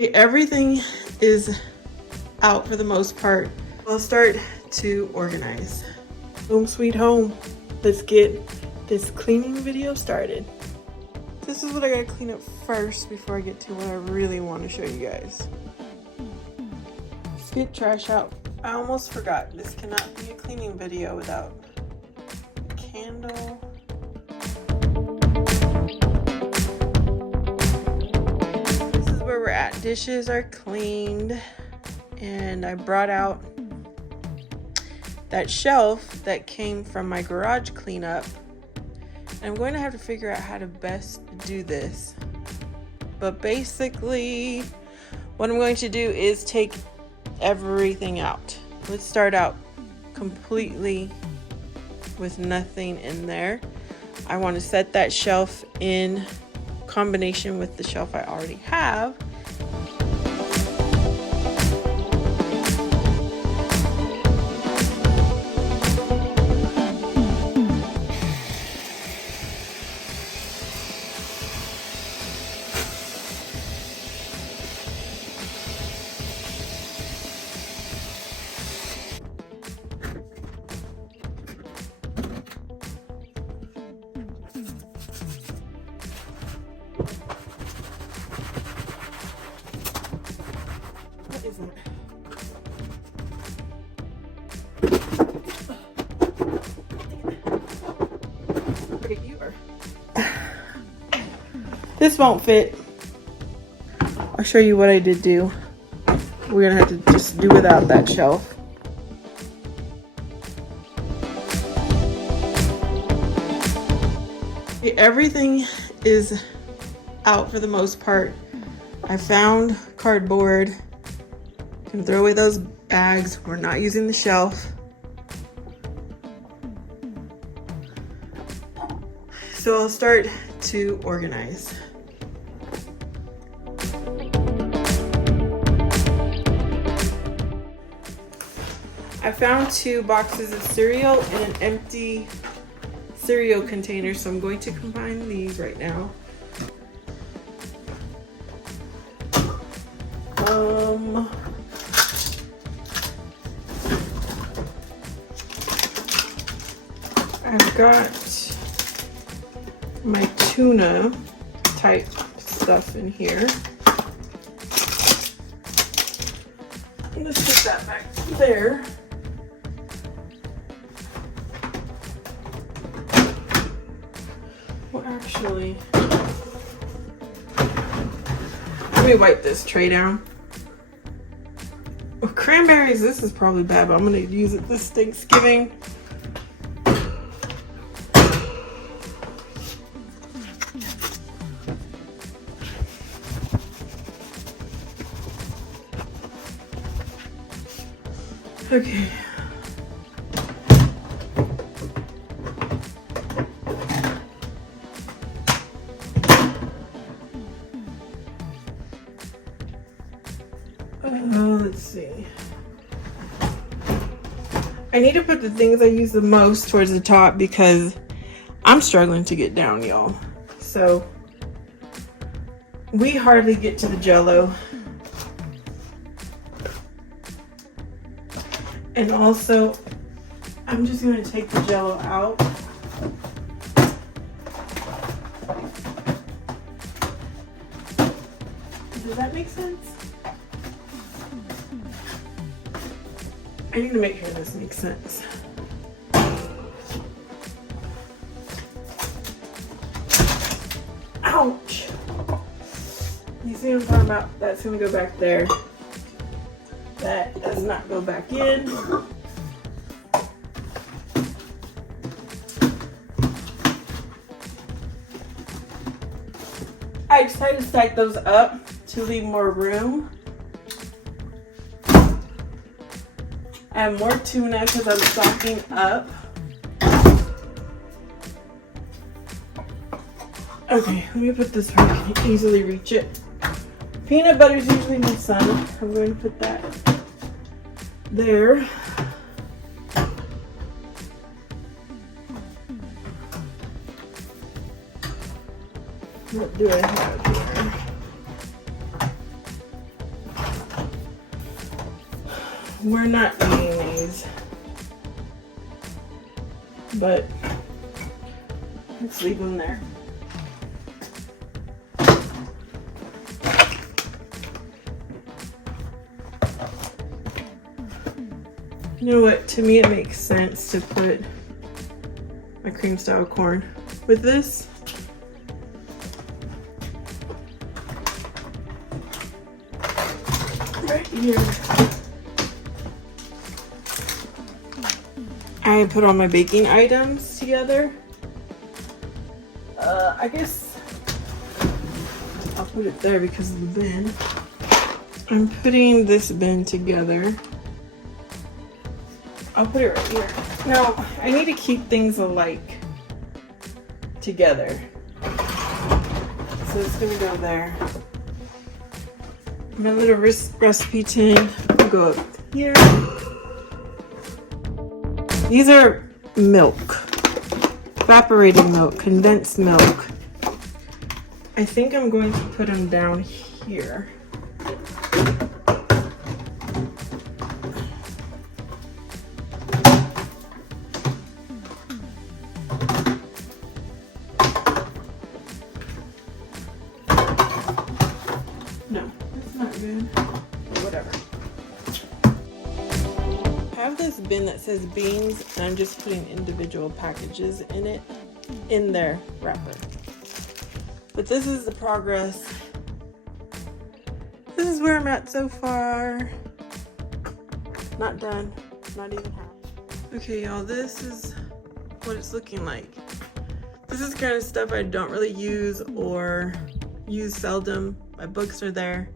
Everything is out for the most part. I'll start to organize. Home sweet home. Let's get this cleaning video started. This is what I gotta clean up first before I get to what I really want to show you guys. Let's get trash out. I almost forgot, this cannot be a cleaning video without a candle. This is where we're at. Dishes are cleaned, and I brought out that shelf that came from my garage cleanup. I'm going to have to figure out how to best do this. But basically, what I'm going to do is take everything out. Let's start out completely with nothing in there. I want to set that shelf in combination with the shelf I already have. What is it? Okay, you are. This won't fit. I'll show you what I did do. We're gonna have to just do without that shelf. Okay, everything is out for the most part. I found cardboard. Can throw away those bags. We're not using the shelf. So I'll start to organize. I found 2 boxes of cereal and an empty cereal container, so I'm going to combine these right now. I've got my tuna type stuff in here. Let's put that back there. Well, actually, let me wipe this tray down. Well, cranberries, this is probably bad, but I'm gonna use it this Thanksgiving. Okay. Let's see. I need to put the things I use the most towards the top because I'm struggling to get down, y'all. So we hardly get to the Jell-O. And also, I'm just going to take the Jell-O out. Does that make sense? I need to make sure this makes sense. Ouch! You see what I'm talking about? That's going to go back there. That does not go back in. I decided to stack those up to leave more room. I have more tuna because I'm stocking up. Okay, let me put this where I can easily reach it. Peanut butter is usually my son. I'm going to put that there. What do I have here? we're not eating these, but let's leave them there. You know what? To me, it makes sense to put my cream style corn with this. Right here. I put all my baking items together. I guess I'll put it there because of the bin. I'm putting this bin together. I'll put it right here. Now, I need to keep things alike together. So it's gonna go there. My little recipe tin will go up here. These are milk, evaporated milk, condensed milk. I think I'm going to put them down here. No, that's not good. Whatever. I have this bin that says beans, and I'm just putting individual packages in it, in their wrapper. But this is the progress. This is where I'm at so far. Not done, not even half. Okay, y'all, this is what it's looking like. This is kind of stuff I don't really use or use seldom. My books are there.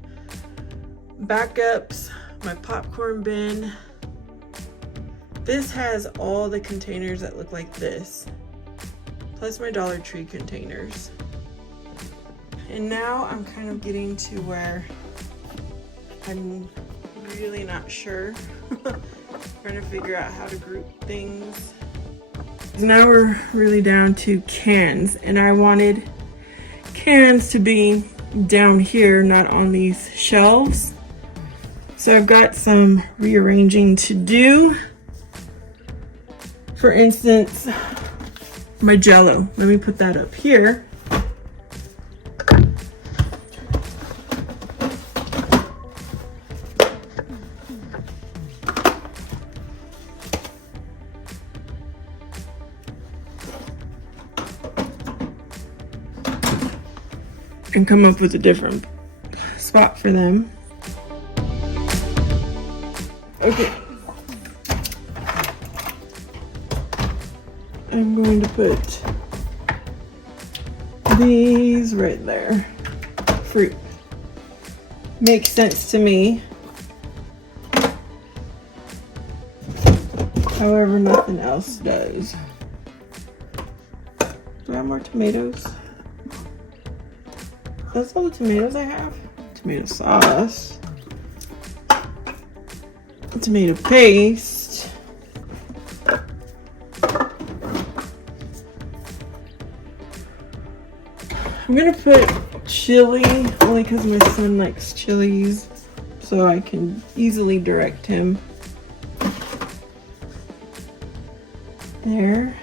Backups, my popcorn bin. This has all the containers that look like this, plus my Dollar Tree containers. And now I'm kind of getting to where I'm really not sure. Trying to figure out how to group things. Now we're really down to cans, and I wanted cans to be down here, not on these shelves. So I've got some rearranging to do. For instance, my Jell-O. Let me put that up here. And come up with a different spot for them. Okay. I'm going to put these right there. Fruit. Makes sense to me. However, nothing else does. Do I have more tomatoes? That's all the tomatoes I have. Tomato sauce. Tomato paste. I'm gonna put chili, only because my son likes chilies, so I can easily direct him. There.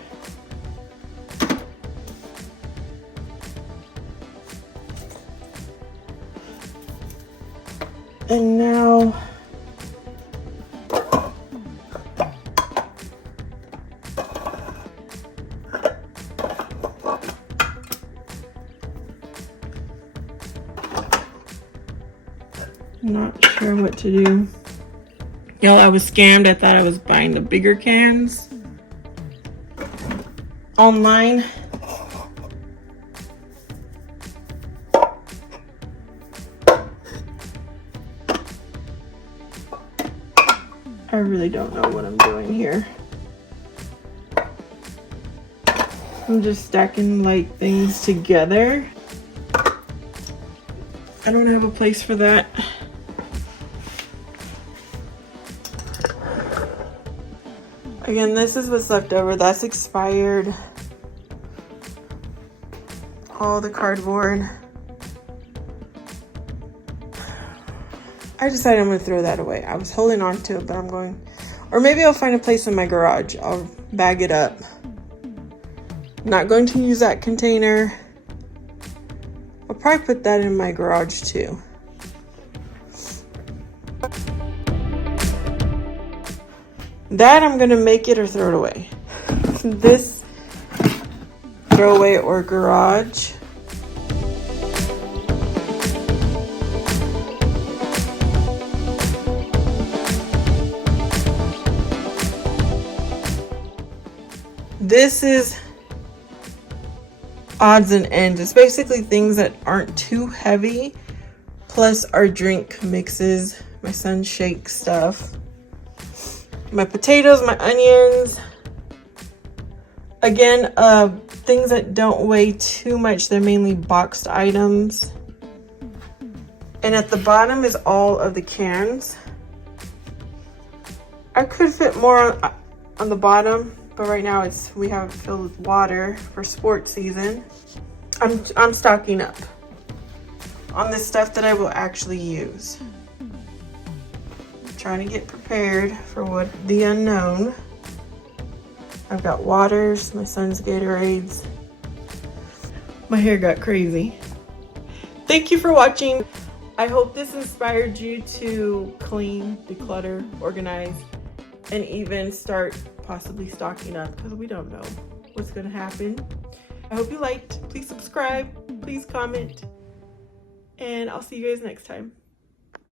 And now I'm not sure what to do. Y'all, I was scammed. I thought I was buying the bigger cans online. I really don't know what I'm doing here. I'm just stacking like things together. I don't have a place for that. Again, this is what's left over. That's expired. All the cardboard. I decided I'm going to throw that away. I was holding on to it, but I'm going, or maybe I'll find a place in my garage. I'll bag it up. I'm not going to use that container. I'll probably put that in my garage too. That I'm going to make it or throw it away. This, throw away or garage. This is odds and ends. It's basically things that aren't too heavy, plus our drink mixes, my son's shake stuff, my potatoes, my onions. Again, things that don't weigh too much. They're mainly boxed items. And at the bottom is all of the cans. I could fit more on the bottom, but right now we have it filled with water for sports season. I'm stocking up on the stuff that I will actually use. I'm trying to get prepared for the unknown. I've got waters, my son's Gatorades. My hair got crazy. Thank you for watching. I hope this inspired you to clean, declutter, organize, and even start possibly stocking up, because we don't know what's going to happen. I hope you liked. Please subscribe, please comment, and I'll see you guys next time.